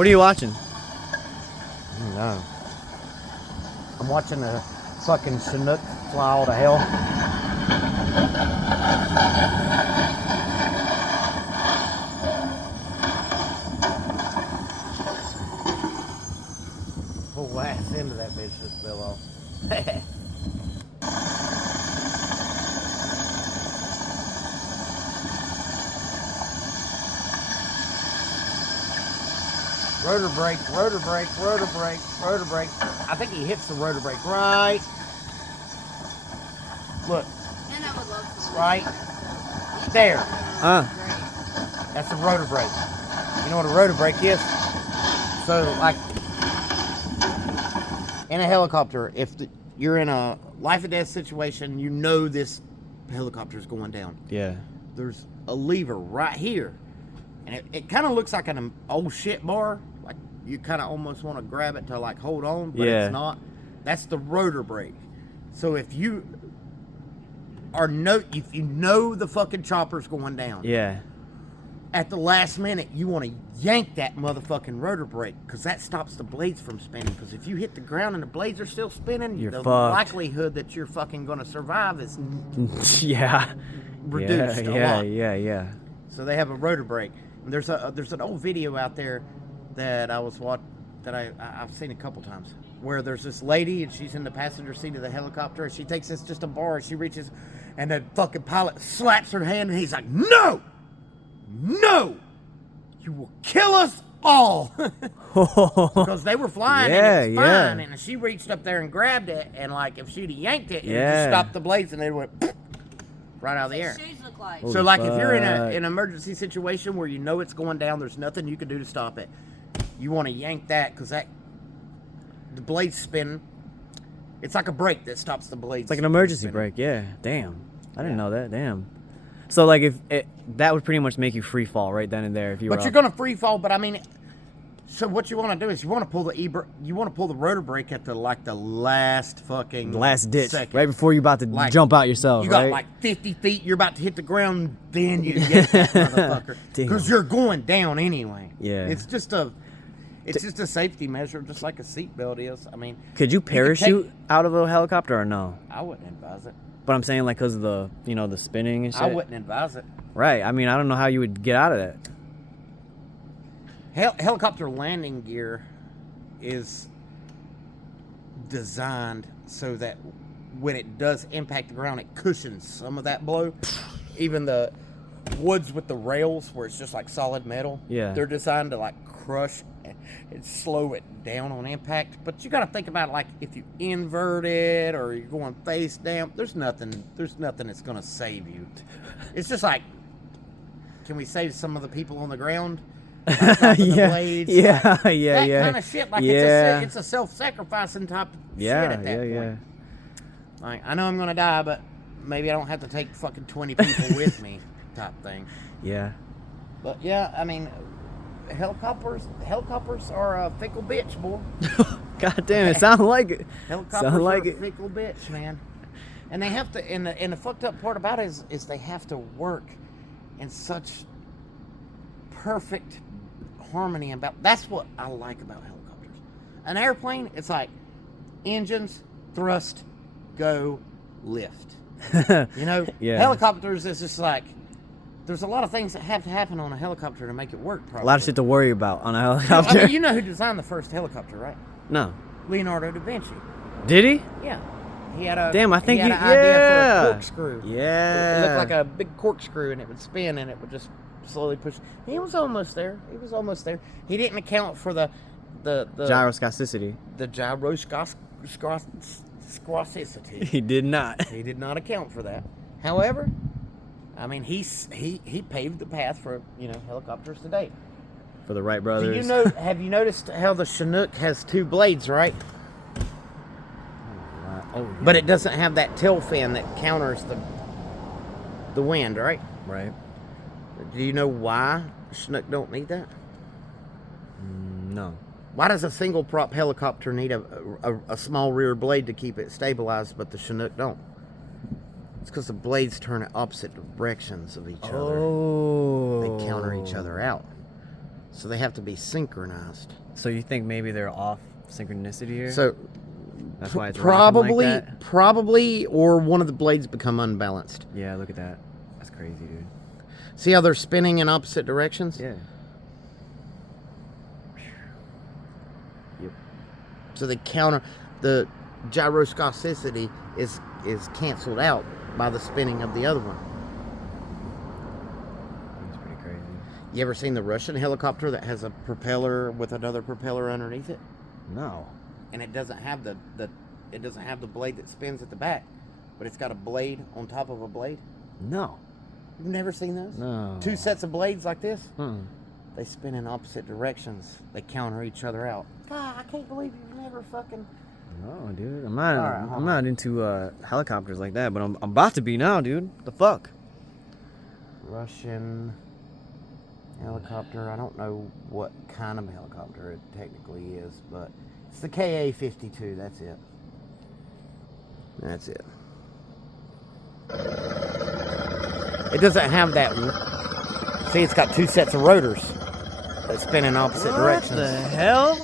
What are you watching? No. I'm watching a fucking Chinook fly all to hell. Pull ass into that bitch, just fell off. Rotor brake, rotor brake, rotor brake, rotor brake. I think he hits the rotor brake right. Look. And I would love some. Right there. Great. That's the rotor brake. You know what a rotor brake is? So, like, in a helicopter, if you're in a life or death situation, you know this helicopter is going down. Yeah. There's a lever right here. And it kind of looks like an old shit bar. Like, you kind of almost want to grab it to, like, hold on, but Yeah. it's not. That's the rotor brake. So if you if you know the fucking chopper's going down, Yeah. at the last minute, you want to yank that motherfucking rotor brake because that stops the blades from spinning. Because if you hit the ground and the blades are still spinning, You're the fucked. likelihood that you're fucking going to survive is Yeah. reduced a Yeah. lot. Yeah. So they have a rotor brake. And there's an old video out there that I've seen a couple times where there's this lady and she's in the passenger seat of the helicopter and she takes this just a bar and she reaches and the fucking pilot slaps her hand and he's like, "No! No! You will kill us all!" Because they were flying and it's fine, and she reached up there and grabbed it, and like if she'd have yanked it, it would just stopped the blades and they went right out of the air. What shoes look like? So like if you're in an emergency situation where you know it's going down, there's nothing you can do to stop it. You want to yank that because the blades spin. It's like a brake that stops the blades. It's like an emergency spinning. brake. Yeah. Damn. I didn't know that. Damn. So like that would pretty much make you free fall right then and there if you were. But you're gonna free fall. But I mean, so what you want to do is you want to pull the rotor brake at the last fucking last ditch, second. right before you're about to jump out yourself. You got right? like 50 feet. You're about to hit the ground. Then you get that motherfucker because you're going down anyway. Yeah. It's just a safety measure, just like a seatbelt is. I mean, Could you parachute out of a helicopter or no? I wouldn't advise it. But I'm saying like because of the the spinning and shit. I wouldn't advise it. Right. I mean I don't know how you would get out of that. Helicopter landing gear is designed so that when it does impact the ground, it cushions some of that blow. Even the woods with the rails, where it's just like solid metal, they're designed to like crush and slow it down on impact. But you got to think about like if you invert it or you're going face down, there's nothing that's going to save you. It's just like, can we save some of the people on the ground? The blades, that kind of shit. Like it's a self-sacrificing type of shit at that point. Like, I know I'm gonna die, but maybe I don't have to take fucking 20 people with me, type thing. Yeah. But yeah, I mean, helicopters are a fickle bitch, boy. God damn, it sounds like it. Helicopters are a fickle bitch, man. And they have to. And the fucked up part about it is they have to work in such perfect harmony. That's what I like about helicopters. An airplane, it's like engines, thrust, go, lift. You know, helicopters is just like there's a lot of things that have to happen on a helicopter to make it work properly. A lot of shit to worry about on a helicopter. I mean, you know who designed the first helicopter, right? No. Leonardo da Vinci. Did he? Yeah. He had a Damn, I think he had he- an idea for yeah. a corkscrew. Yeah. It looked like a big corkscrew, and it would spin, and it would just slowly push. He was almost there. He didn't account for the Gyroscopicity. The gyroscopicity. He did not. He did not account for that. However, I mean, he paved the path for helicopters today. For the Wright brothers. Have you noticed how the Chinook has two blades, right? Oh, yeah. But it doesn't have that tail fin that counters the wind, right? Right. Do you know why Chinook don't need that? No. Why does a single prop helicopter need a small rear blade to keep it stabilized, but the Chinook don't? It's because the blades turn in opposite directions of each other. Oh. They counter each other out. So they have to be synchronized. So you think maybe they're off synchronicity here? So that's why it's rocking probably, like that? probably, or one of the blades become unbalanced. Yeah, look at that. That's crazy, dude. See how they're spinning in opposite directions? Yeah. Yep. So they counter the gyroscopicity is canceled out by the spinning of the other one. That's pretty crazy. You ever seen the Russian helicopter that has a propeller with another propeller underneath it? No. And it doesn't have the blade that spins at the back, but it's got a blade on top of a blade. No. You've never seen those? No. 2 sets of blades like this? Hmm. They spin in opposite directions. They counter each other out. God, I can't believe you've never fucking... No, dude. I'm not. All right, I'm not into helicopters like that, but I'm about to be now, dude. The fuck? Russian helicopter. I don't know what kind of helicopter it technically is, but it's the KA-52. That's it. That's it. It doesn't have that. See, it's got 2 sets of rotors that spin in opposite directions. What the hell?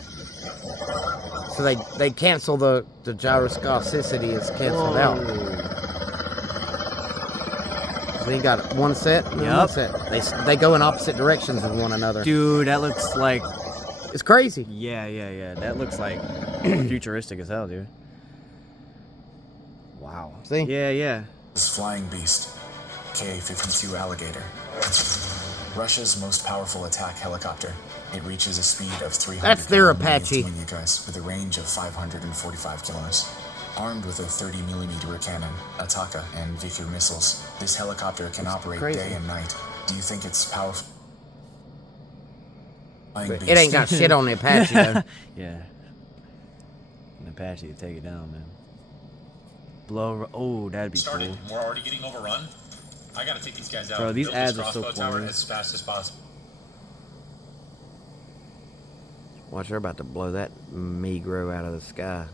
So they cancel the gyroscopicity is canceled out. So you got 1 set and Yep. 1 set. They go in opposite directions of one another. Dude, that looks like... It's crazy. Yeah. That looks like futuristic as hell, dude. Wow. See? Yeah. This flying beast, Ka-52 Alligator. Russia's most powerful attack helicopter. It reaches a speed of 300 That's their kilometers Apache. between you guys, with a range of 545 kilometers. Armed with a 30mm cannon, Ataka, and Vickers missiles, this helicopter can operate crazy. day and night. Do you think it's powerful? Flying But beast. it ain't got shit on the Apache, though. Yeah. An Apache to take it down, man. Blow... Oh, that'd be Started. cool. We're already getting overrun. I gotta take these guys out. Bro, these Build ads this are so crossbow tower corny. as fast as possible. Watch, they're about to blow that Negro out of the sky.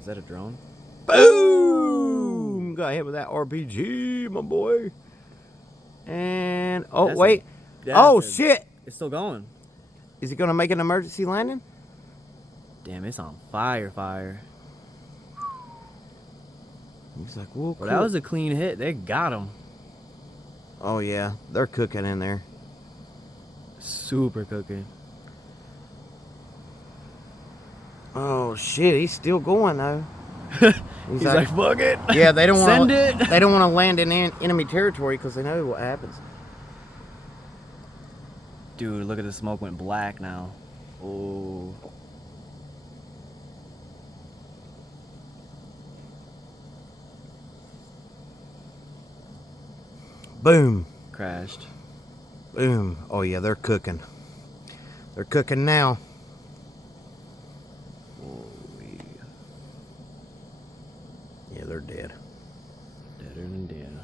Is that a drone? Boom! Got hit with that RPG, my boy. And oh That's wait, shit! It's still going. Is he gonna make an emergency landing? Damn, it's on fire. He's like, whoa, Well, that was a clean hit. They got him. Oh yeah, they're cooking in there. Super cooking. Oh shit, he's still going though. He's like, fuck it. yeah, they don't want Send it. They don't want to land in enemy territory because they know what happens. Dude, look at the smoke went black now. Oh. Boom, Crashed. boom. Oh yeah, they're cooking. They're cooking now. Holy. Yeah, they're dead. Deader than dead.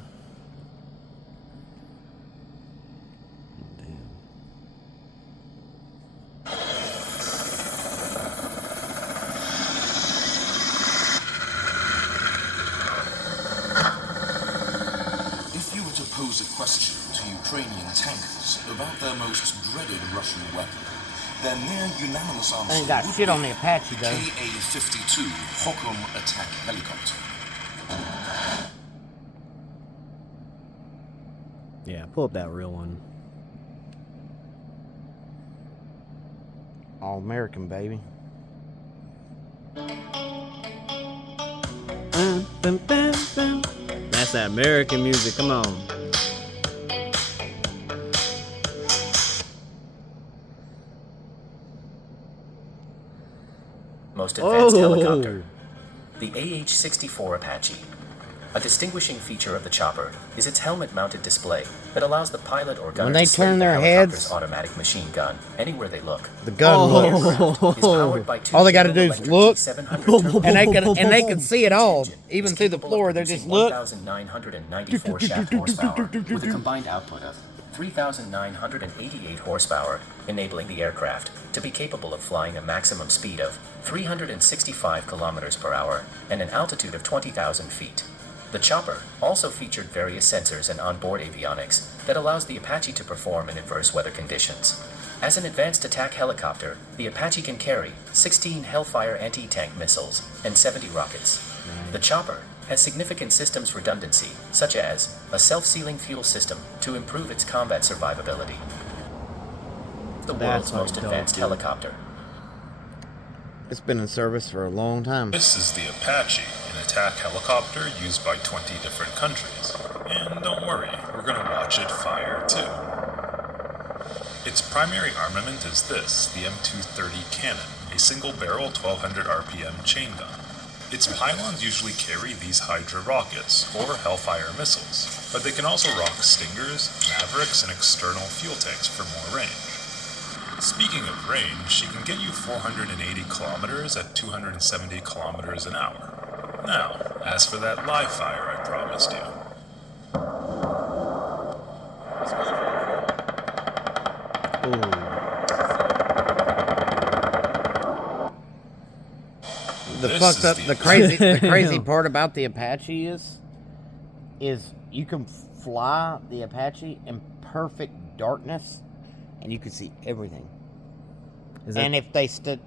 Oh, damn. If you were to pose a question to Ukrainian tankers about their most dreaded Russian weapon, their near unanimous answer Ain't got would shit be on the Apache the though. Ka-52 Hockham attack helicopter. Yeah, pull up that real one. All American, baby. That's that American music. Come on. Most advanced Oh. helicopter. The AH-64 Apache. A distinguishing feature of the chopper is its helmet-mounted display that allows the pilot or gunner When they to slay turn the their helicopter's heads- automatic machine gun anywhere they look. The gun looks. Is powered by two All they gotta do is electric look, T700 turbo and they can see it all, engine even is through the capable of floor. They producing just look. 1,994 shaft horsepower with a combined output of 3,988 horsepower, enabling the aircraft to be capable of flying a maximum speed of 365 kilometers per hour and an altitude of 20,000 feet. The chopper also featured various sensors and onboard avionics that allows the Apache to perform in adverse weather conditions. As an advanced attack helicopter, the Apache can carry 16 Hellfire anti-tank missiles and 70 rockets. The chopper has significant systems redundancy, such as a self-sealing fuel system to improve its combat survivability. The world's most advanced helicopter. It's been in service for a long time. This is the Apache, an attack helicopter used by 20 different countries. And don't worry, we're gonna watch it fire too. Its primary armament is this, the M230 cannon, a single-barrel 1200 RPM chain gun. Its pylons usually carry these Hydra rockets, or Hellfire missiles, but they can also rock Stingers, Mavericks, and external fuel tanks for more range. Speaking of range, she can get you 480 kilometers at 270 kilometers an hour. Now, as for that live fire I promised you. The crazy part about the Apache is you can fly the Apache in perfect darkness, and you can see everything. And if they stay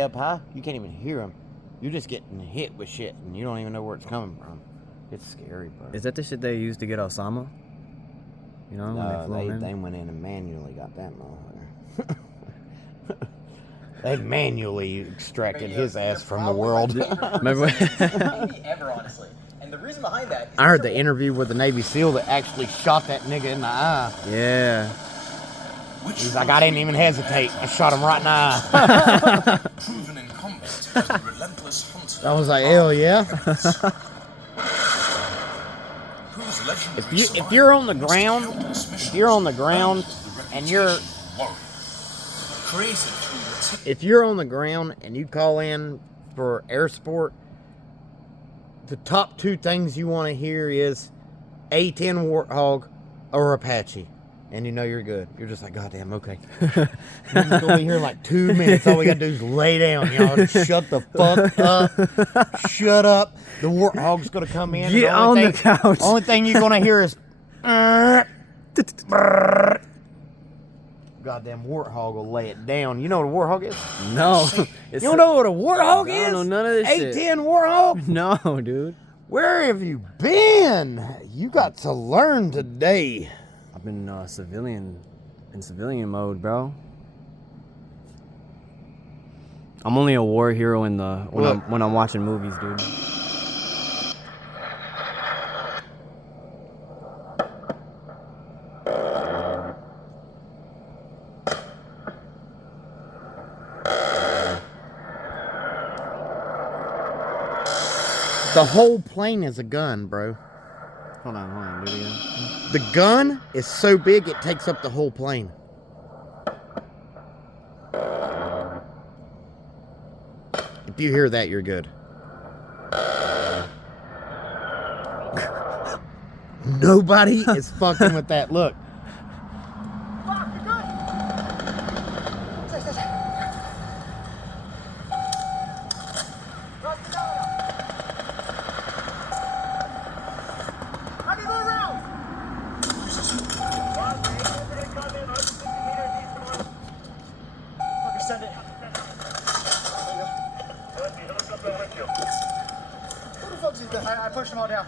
up high, you can't even hear them. You're just getting hit with shit, and you don't even know where it's coming from. It's scary, bro. Is that the shit they used to get Osama? You know, when they flew in? They went in and manually got that motherfucker. They manually extracted his ass from the world. Remember? Maybe ever, honestly. And the reason behind that is I heard the interview with the Navy SEAL that actually shot that nigga in the eye. Yeah. He's like, I didn't even hesitate. I shot him right in the eye. Proven in combat as the relentless hunter. I was like, hell yeah. Whose legendary If you're on the survival ground, must count this mission if you're on the ground earned and you're warrior. Created through if you're on the ground and you call in for air support, the top two things you want to hear is A-10 Warthog or Apache. And you know you're good. You're just like, goddamn, okay. We're going to be here in like 2 minutes. All we got to do is lay down, y'all. Just shut the fuck up. Shut up. The Warthog's going to come in. Get on the couch. Only thing you're going to hear is... Goddamn Warthog will lay it down. You know what a Warthog is? No. You don't know what a Warthog is? I don't know none of this shit. A-10 Warthog? No, dude. Where have you been? You got to learn today. I've been in civilian mode, bro. I'm only a war hero when I'm watching movies, dude. The whole plane is a gun, bro. Hold on, do it again. The gun is so big it takes up the whole plane. If you hear that, you're good. Nobody is fucking with that. Look. I pushed them all down.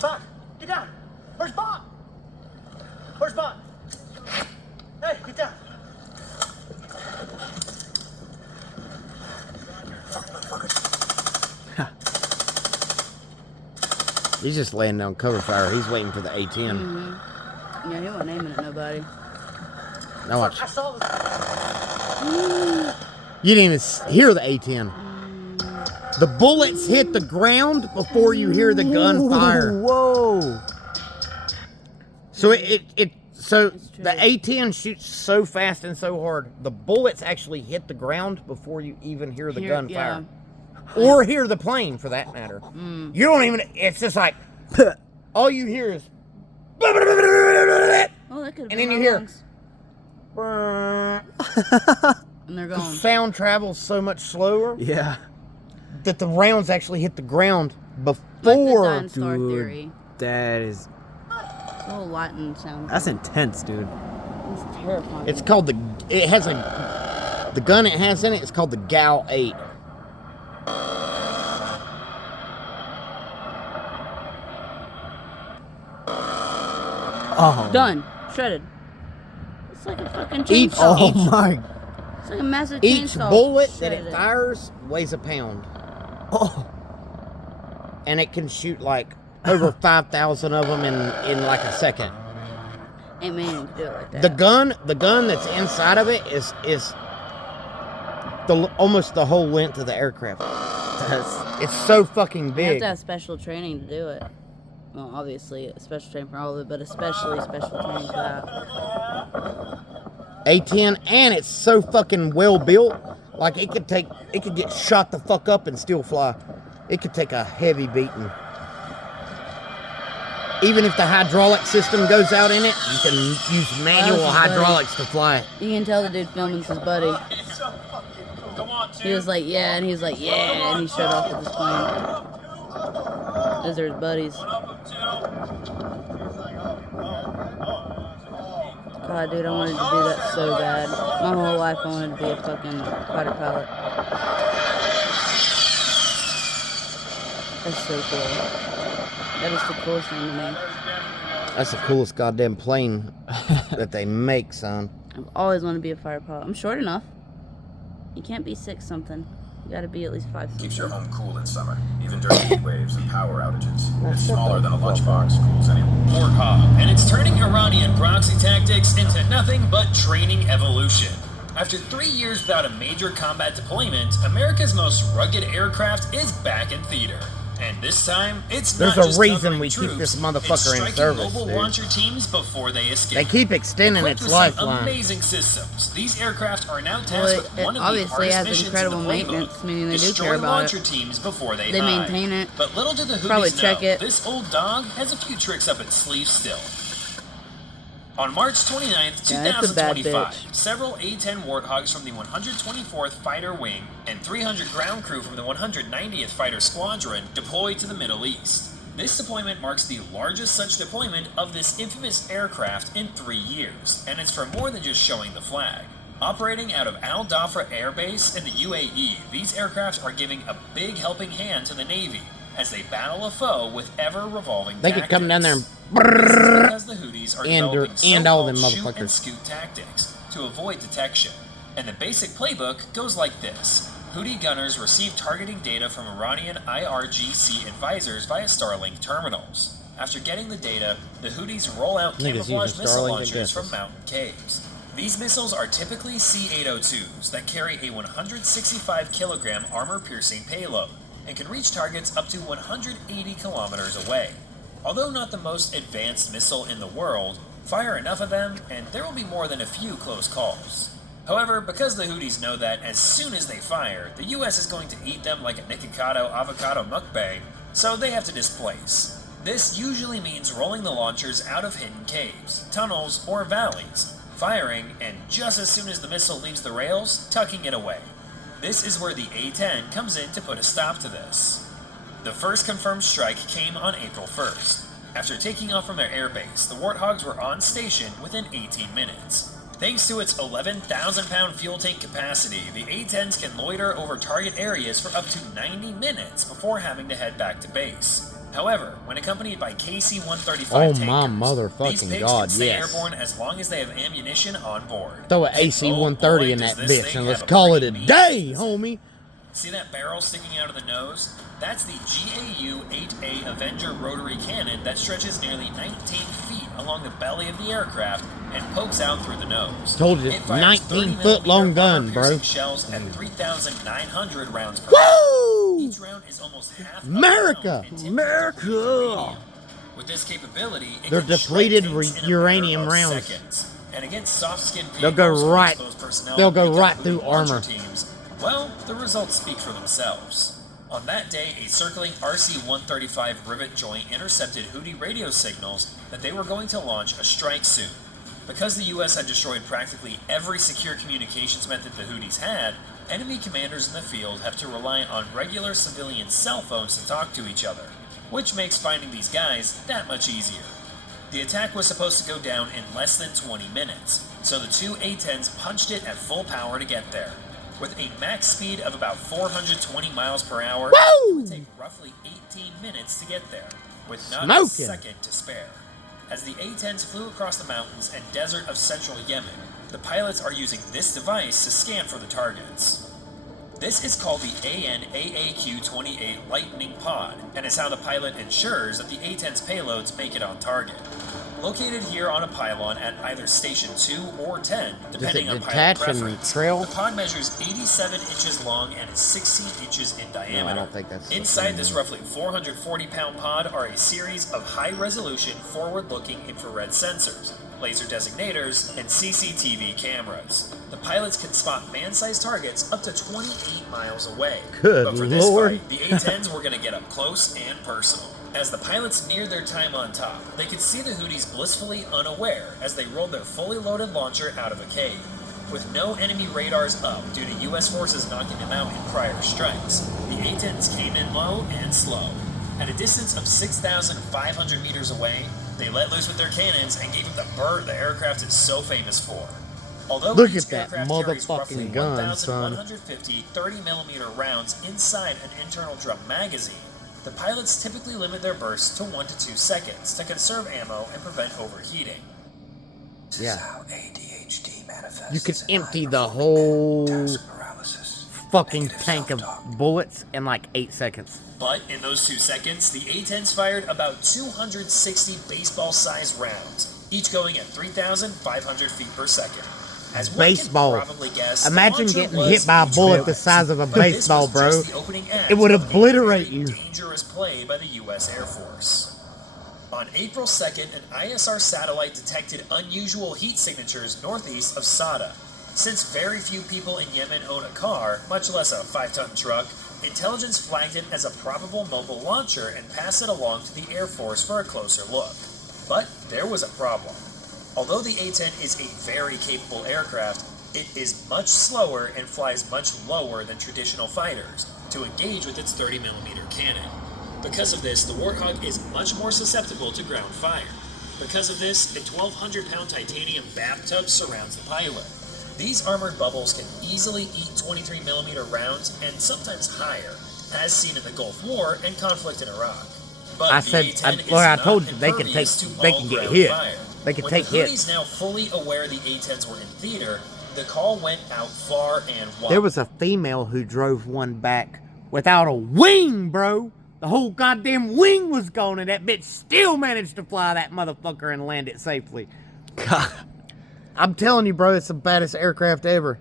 Bob, get down. Where's Bob? Where's Bob? Hey, get down. He's just laying down cover fire. He's waiting for the A-10. Mm-hmm. Yeah, he wasn't aiming at nobody. Now watch. I saw this. You didn't even hear the A-10. The bullets hit the ground before you hear the gun fire. Whoa! So the A-10 shoots so fast and so hard, the bullets actually hit the ground before you even hear the gun fire. Or hear the plane, for that matter. You don't even, it's just like, all you hear is, Oh, that could have and been then you my hear, lungs. And they're the gone. sound travels so much slower Yeah. that the rounds actually hit the ground 4. Like the Star Dude, Theory. that is... It's a little Latin sound. That's intense, dude. It's terrifying. It's called the gun it has in it is called the Gal 8. Oh. Done. Shredded. It's like a fucking Each- chainsaw. Oh my... It's like a massive Each chainsaw. bullet that Shredded it fires weighs a pound. Oh. And it can shoot like over 5,000 of them in like a second. Ain't many can do it like that. The gun that's inside of it is almost the whole length of the aircraft. It's so fucking You have big. to have special training to do it. Well, obviously, special training for all of it, but especially special training for that. A-10, and it's so fucking well built. Like it could get shot the fuck up and still fly. It could take a heavy beating. Even if the hydraulic system goes out in it, you can use manual hydraulics to fly it. You can tell the dude filming's his buddy. He was like, yeah, and he was like, yeah, and he showed off with his plane. Those are his buddies. God, dude, I wanted to do that so bad. My whole life I wanted to be a fucking fighter pilot. That's so cool. That is the coolest thing to me. That's the coolest goddamn plane that they make, son. I've always wanted to be a fighter pilot. I'm short enough. You can't be 6 something. You gotta be at least 5 something. Keeps your home cool in summer, even during heat waves and power outages. It's smaller than a lunchbox, cools anyone. Warthog, and it's turning Iranian proxy tactics into nothing but training evolution. After 3 years without a major combat deployment, America's most rugged aircraft is back in theater. And this time, it's There's not a just reason covering we keep troops, this it's motherfucker in striking service, mobile dude. launcher teams before they escape. They keep extending Equipped its with some lifeline. amazing systems. These aircraft are now tasked Well, with it one of the obviously hardest has missions incredible in the playbook, maintenance, meaning they do destroy care about launcher it. teams before they They hide. maintain it. But little do the Probably Houthis check know, it. this old dog has a few tricks up its sleeve still. On March 29th, Yeah, it's a bad 2025, bitch. several A-10 Warthogs from the 124th Fighter Wing and 300 ground crew from the 190th Fighter Squadron deployed to the Middle East. This deployment marks the largest such deployment of this infamous aircraft in 3 years, and it's for more than just showing the flag. Operating out of Al Dhafra Air Base in the UAE, these aircraft are giving a big helping hand to the Navy as they battle a foe with ever-revolving They tactics. could come down there and Because the Houthis are and developing all them so-called shoot motherfuckers. and scoot tactics to avoid detection. And the basic playbook goes like this. Houthi gunners receive targeting data from Iranian IRGC advisors via Starlink terminals. After getting the data, the Houthis roll out Niggas camouflage using missile Starlink launchers at from guesses. mountain caves. These missiles are typically C-802s that carry a 165 kilogram armor-piercing payload and can reach targets up to 180 kilometers away. Although not the most advanced missile in the world, fire enough of them and there will be more than a few close calls. However, because the Houthis know that as soon as they fire, the US is going to eat them like a Nikocado avocado mukbang, so they have to displace. This usually means rolling the launchers out of hidden caves, tunnels, or valleys, firing, and just as soon as the missile leaves the rails, tucking it away. This is where the A-10 comes in to put a stop to this. The first confirmed strike came on April 1st. After taking off from their airbase, the Warthogs were on station within 18 minutes. Thanks to its 11,000-pound fuel tank capacity, the A-10s can loiter over target areas for up to 90 minutes before having to head back to base. However, when accompanied by KC-135 Oh tankers, my these motherfucking pigs God, can stay yes. airborne as long as they have ammunition on board. Throw an And AC-130 in does that this bitch thing and let's have call it a freaking mean day, piece. homie. See that barrel sticking out of the nose? That's the GAU-8A Avenger rotary cannon that stretches nearly 19 feet along the belly of the aircraft and pokes out through the nose. Told you, It fires 19-foot long 30mm gun, bro. armor-piercing shells at 3,900 rounds per Woo! Each round is almost half America! a pound and 10 America! With this capability, it They're can depleted shred things in a uranium matter of rounds. seconds. And against soft-skinned They'll go vehicles or right- exposed personnel they'll go picked up right with through launcher armor. Teams, well, the results speak for themselves. On that day, a circling RC-135 rivet joint intercepted Houthi radio signals that they were going to launch a strike soon. Because the US had destroyed practically every secure communications method the Houthis had, enemy commanders in the field have to rely on regular civilian cell phones to talk to each other. which makes finding these guys that much easier. The attack was supposed to go down in less than 20 minutes, so the two A-10s punched it at full power to get there. With a max speed of about 420 miles per hour, it would take roughly 18 minutes to get there, with not a second to spare. As the A-10s flew across the mountains and desert of central Yemen, the pilots are using this device to scan for the targets. This is called the AN/AAQ-28 Lightning Pod, and is how the pilot ensures that the A-10's payloads make it on target. Located here on a pylon at either Station 2 or 10, depending on pilot preference, the pod measures 87 inches long and is 16 inches in diameter. No, I don't think that's Inside this roughly 440-pound pod are a series of high-resolution, forward-looking infrared sensors, laser designators, and CCTV cameras. The pilots can spot man-sized targets up to 28 miles away. But for this fight, the A-10s were going to get up close and personal. As the pilots neared their time on top, they could see the Houthis blissfully unaware as they rolled their fully loaded launcher out of a cave. With no enemy radars up due to U.S. forces knocking them out in prior strikes, the A-10s came in low and slow. At a distance of 6,500 meters away, they let loose with their cannons and gave it the bird the aircraft is so famous for. Although look each at that aircraft carries roughly motherfucking gun, son. 1,150 30mm rounds inside an internal drum magazine, the pilots typically limit their bursts to 1 to 2 seconds to conserve ammo and prevent overheating. This is how ADHD manifests. You could empty the whole fucking tank of bullets in like 8 seconds. But in those 2 seconds, the A-10s fired about 260 baseball-sized rounds, each going at 3,500 feet per second. As baseball. Probably guess, imagine getting hit by a bullet the size of a baseball, bro. It would obliterate you. Dangerous play by the U.S. Air Force. On April 2nd, an ISR satellite detected unusual heat signatures northeast of Sada. Since very few people in Yemen own a car, much less a 5-ton truck, intelligence flagged it as a probable mobile launcher and passed it along to the Air Force for a closer look. But there was a problem. Although the A-10 is a very capable aircraft, it is much slower and flies much lower than traditional fighters to engage with its 30mm cannon. Because of this, the Warthog is much more susceptible to ground fire. Because of this, a 1,200-pound titanium bathtub surrounds the pilot. These armored bubbles can easily eat 23mm rounds and sometimes higher, as seen in the Gulf War and conflict in Iraq. But I told you they can get hit. Fire. They can when take the hits. Houthis now fully aware the A-10s were in theater, the call went out far and wide. There was a female who drove one back without a wing, bro. The whole goddamn wing was gone, and that bitch still managed to fly that motherfucker and land it safely. God. I'm telling you, bro, it's the baddest aircraft ever.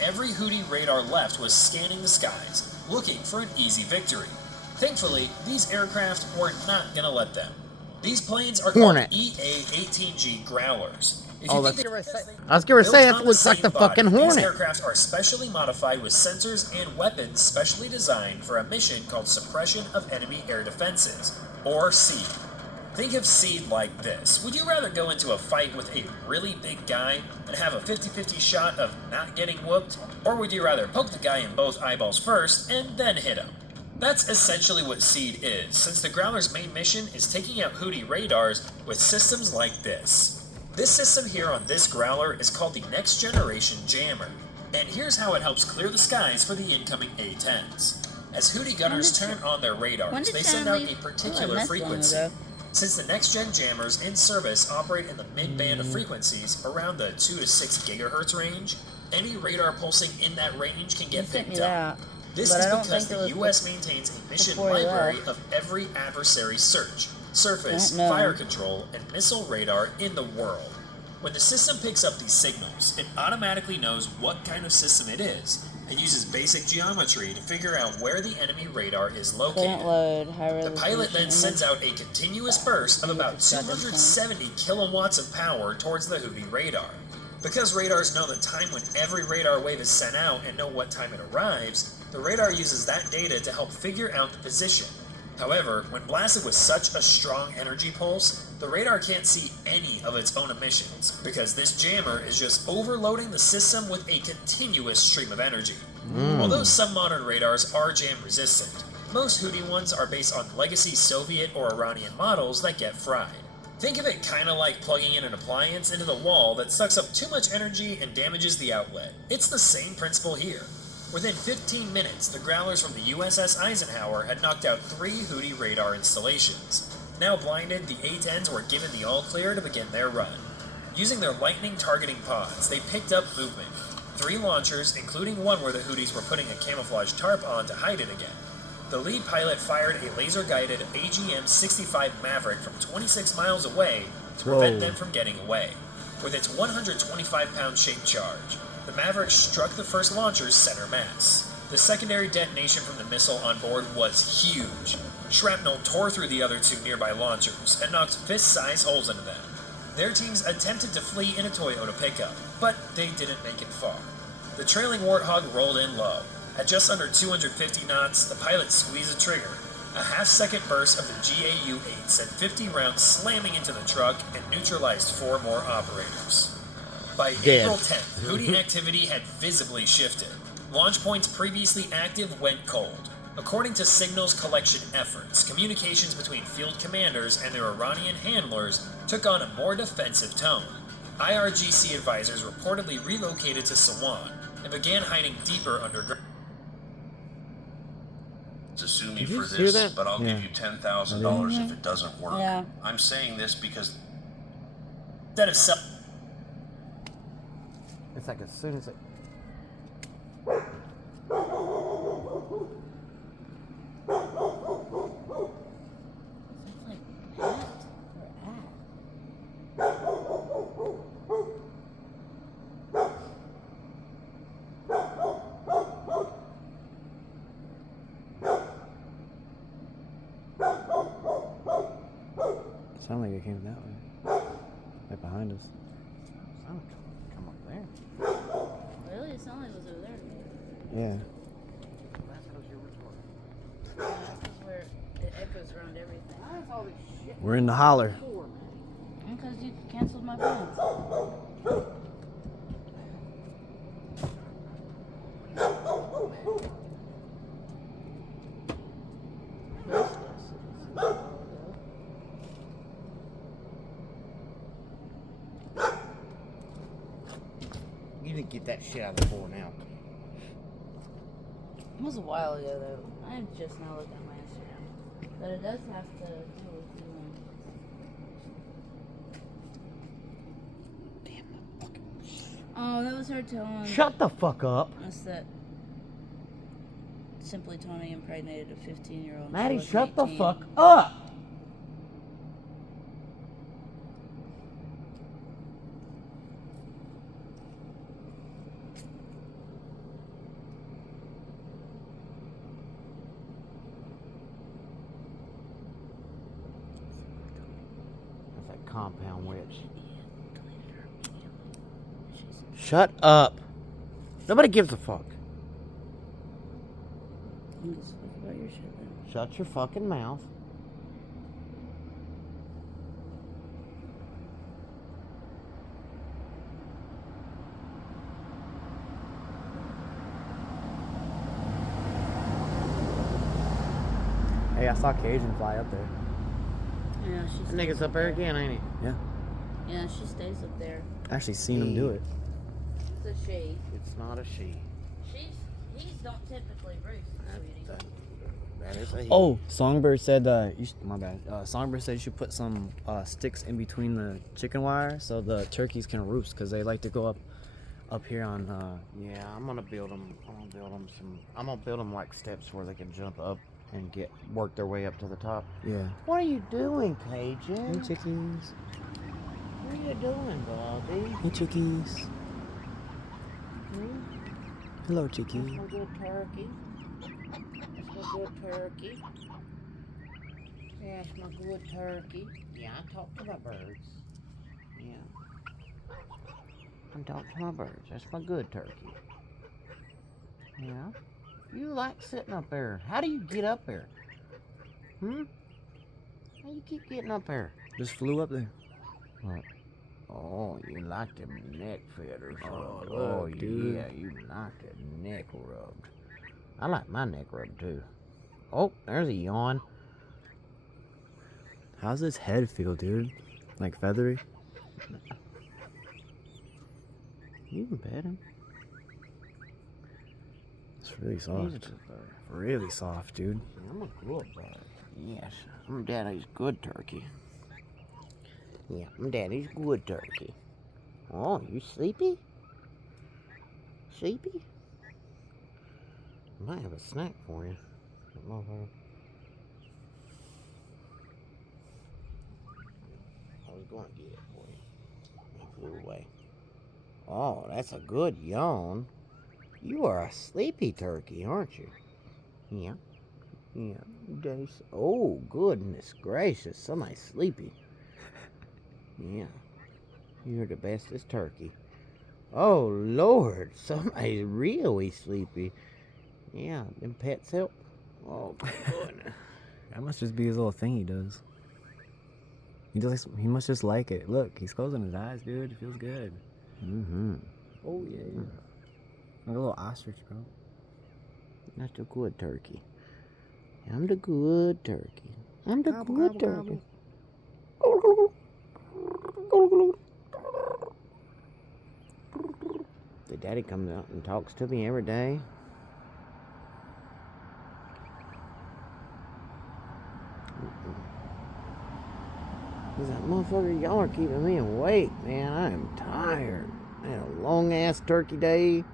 Every Houthi radar left was scanning the skies, looking for an easy victory. Thankfully, these aircraft were not going to let them. These planes are called EA-18G Growlers. I was going to say, it looks like the fucking Hornet. These aircraft are specially modified with sensors and weapons specially designed for a mission called Suppression of Enemy Air Defenses, or SEAD. Think of SEAD like this. Would you rather go into a fight with a really big guy and have a 50-50 shot of not getting whooped? Or would you rather poke the guy in both eyeballs first and then hit him? That's essentially what SEAD is, since the Growler's main mission is taking out Houthi radars with systems like this. This system here on this Growler is called the Next Generation Jammer, and here's how it helps clear the skies for the incoming A-10s. As Houthi gunners turn on their radars, they send out a particular frequency. Since the next-gen jammers in service operate in the mid-band of frequencies around the 2 to 6 gigahertz range, any radar pulsing in that range can get picked up. This is because the U.S. maintains a mission library of every adversary search, surface, fire control, and missile radar in the world. When the system picks up these signals, it automatically knows what kind of system it is, and uses basic geometry to figure out where the enemy radar is located. The pilot then sends out a continuous burst of about 270 kilowatts of power towards the Houthi radar. Because radars know the time when every radar wave is sent out and know what time it arrives, the radar uses that data to help figure out the position. However, when blasted with such a strong energy pulse, the radar can't see any of its own emissions, because this jammer is just overloading the system with a continuous stream of energy. Although some modern radars are jam resistant, most Houthi ones are based on legacy Soviet or Iranian models that get fried. Think of it kinda like plugging in an appliance into the wall that sucks up too much energy and damages the outlet. It's the same principle here. Within 15 minutes, the Growlers from the USS Eisenhower had knocked out 3 Houthi radar installations. Now blinded, the A-10s were given the all-clear to begin their run. Using their lightning targeting pods, they picked up movement. 3 launchers, including one where the Houthis were putting a camouflage tarp on to hide it again. The lead pilot fired a laser-guided AGM-65 Maverick from 26 miles away to prevent them from getting away. With its 125-pound shaped charge, the Maverick struck the first launcher's center mass. The secondary detonation from the missile on board was huge. Shrapnel tore through the other 2 nearby launchers and knocked fist-sized holes into them. Their teams attempted to flee in a Toyota pickup, but they didn't make it far. The trailing Warthog rolled in low. At just under 250 knots, the pilot squeezed the trigger. A half-second burst of the GAU-8 sent 50 rounds slamming into the truck and neutralized 4 more operators. By April 10th, Houthi activity had visibly shifted. Launch points previously active went cold. According to signals collection efforts, communications between field commanders and their Iranian handlers took on a more defensive tone. IRGC advisors reportedly relocated to Sawan and began hiding deeper underground. Sue me for this, but I'll give you $10,000 if it doesn't work. Yeah. I'm saying this because Instead of It's like as soon as it. Sound like it came that way. Right behind us. Sound come up there. Really? It sounded like it was over there. Yeah. That's because you're retarded. That's just where it echoes around everything. Why is all this shit We're in the holler. for, man? Because you canceled my plans. You need to get that shit out of the floor now. It was a while ago, though. I just now looked at my Instagram. But it does have to do with doing. Oh, that was her telling. Shut the fuck up. Us that Simply Tony impregnated a 15-year-old. Maddie, shut the fuck up. That's that compound witch. Shut up. Nobody gives a fuck. I'm just fuck about your shit then. Shut your fucking mouth. Hey, I saw Cajun fly up there. Yeah, she That stays nigga's up there again, ain't he? Yeah. Yeah, she stays up there. I actually seen him do it. It's a she. It's not a she. He's don't typically roost, sweetie. That is a he. Oh, Songbird said, my bad. Songbird said you should put some sticks in between the chicken wire so the turkeys can roost because they like to go up here on. Yeah, I'm gonna build them. I'm gonna build them like steps where they can jump up and work their way up to the top. Yeah. What are you doing, Cajun? Hey, chickies. What are you doing, Bobby? Hey, chickies. Hmm? Hello, chickie. That's my good turkey. That's my good turkey. Yeah, that's my good turkey. Yeah, I talk to my birds. Yeah. I talk to my birds. That's my good turkey. Yeah. You like sitting up there. How do you get up there? Hmm? How you keep getting up there? Just flew up there. What? Oh, you like them neck feathers. Oh, look, dude. Yeah, you like that neck rubbed. I like my neck rubbed too. Oh, there's a yawn. How's his head feel, dude? Like feathery? You can pet him. It's really soft. Really soft, dude. I'm a good bird. Yes, I'm Daddy's good turkey. Yeah, I'm Daddy's good turkey. Oh, you sleepy? Sleepy? I might have a snack for you. I was going to get it for you. It flew away. Oh, that's a good yawn. You are a sleepy turkey, aren't you? Yeah. Yeah. Daddy's. Oh, goodness gracious. Somebody's sleepy. Yeah. You're the bestest turkey. Oh, Lord. Somebody's really sleepy. Yeah. Them pets help. Oh, goodness. That must just be his little thing he does. He must just like it. Look, he's closing his eyes, dude. It feels good. Mm-hmm. Oh, yeah. Like a little ostrich, bro. That's the good turkey. I'm the good turkey. I'm the good turkey. The daddy comes out and talks to me every day. He's like, motherfucker, y'all are keeping me awake, man. I am tired. I had a long ass turkey day.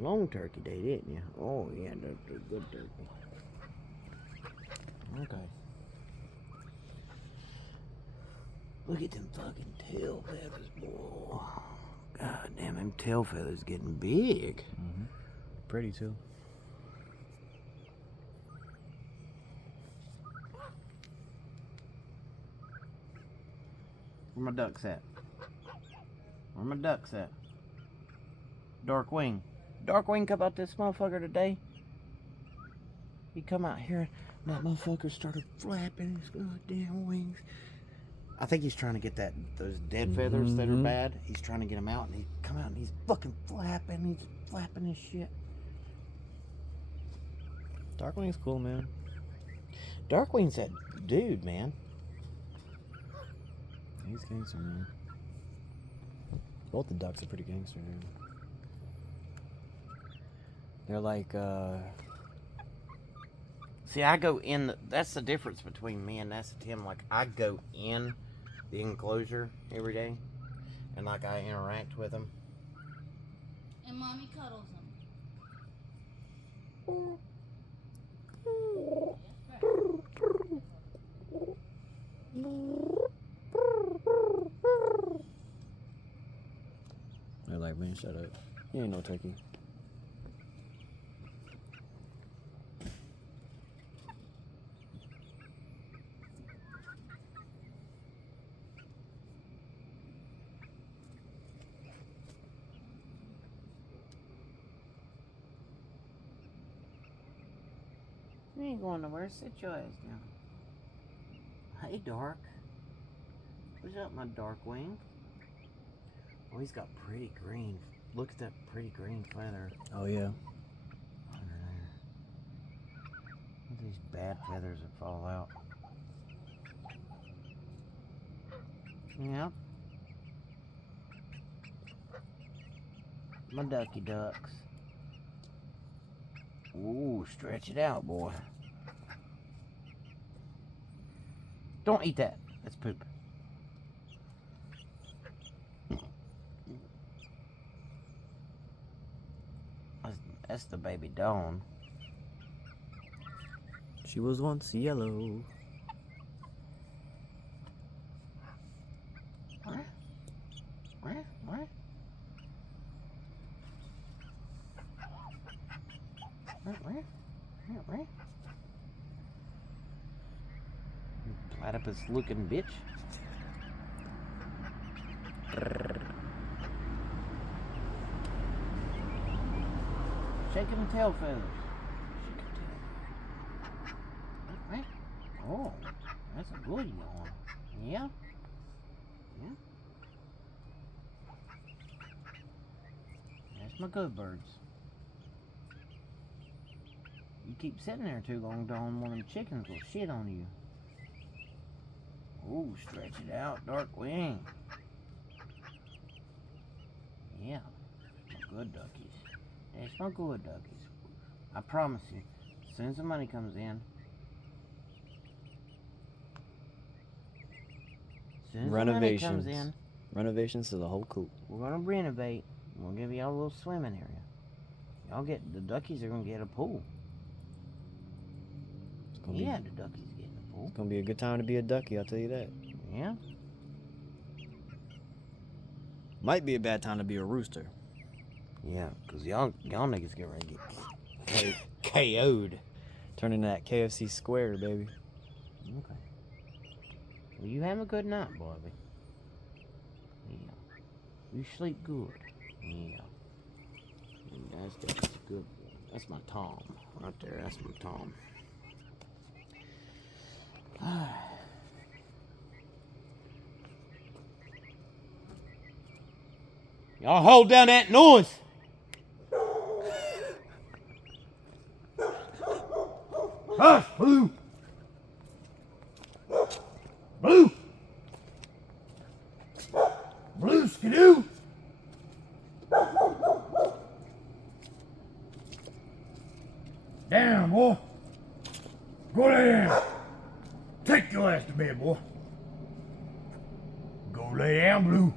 Long turkey day, didn't you? Oh, yeah, that's a good turkey. Okay. Look at them fucking tail feathers, boy. God damn, them tail feathers getting big. Mm-hmm. Pretty, too. Where my ducks at? Where my ducks at? Darkwing. Darkwing come out this motherfucker today. He come out here and that motherfucker started flapping his goddamn wings. I think he's trying to get those dead feathers that are bad. He's trying to get them out, and he come out and he's fucking flapping. He's flapping his shit. Darkwing's cool, man. Darkwing's that dude, man. He's gangster, man. Both the ducks are pretty gangster, dude. They're like, See, I go in, that's the difference between me and Nessa Tim. Like, I go in the enclosure every day, and like, I interact with them. And mommy cuddles him. they're like, man, shut up. You ain't no turkey. You ain't going nowhere. Sit your ass down. Hey, Dark. What's up, my Darkwing? Oh, he's got pretty green. Look at that pretty green feather. Oh, yeah. Under there. Look at these bad feathers that fall out. Yep. My ducky ducks. Ooh, stretch it out, boy. Don't eat that. That's poop. That's the baby Dawn. She was once yellow. What? What? What? Where? Platypus looking bitch. Shake them tail feathers. Shake them tail. Oh, That's a good yawn. Yeah? Yeah? That's my good birds. You keep sitting there too long, Dawn, one of them chickens will shit on you. Ooh, stretch it out, dark wing. Yeah, my good duckies. That's my good duckies. I promise you, as soon as the money comes in, Renovations. Renovations to the whole coop. We're gonna renovate. We'll give y'all a little swimming area. Y'all get the duckies are gonna get a pool. Yeah, the duckies getting a pool. It's gonna be a good time to be a ducky, I'll tell you that. Yeah. Might be a bad time to be a rooster. Yeah, cause y'all niggas get ready to get KO'd. Turn into that KFC square, baby. Okay. Well, you have a good night, Bobby. Yeah. You sleep good. Yeah. And that's good boy. That's my Tom. Right there, that's my Tom. Y'all hold down that noise. Hush, Blue. Blue. Blue skidoo. Down, boy. Go lay down. Take your ass to bed, boy. Go lay down, Blue.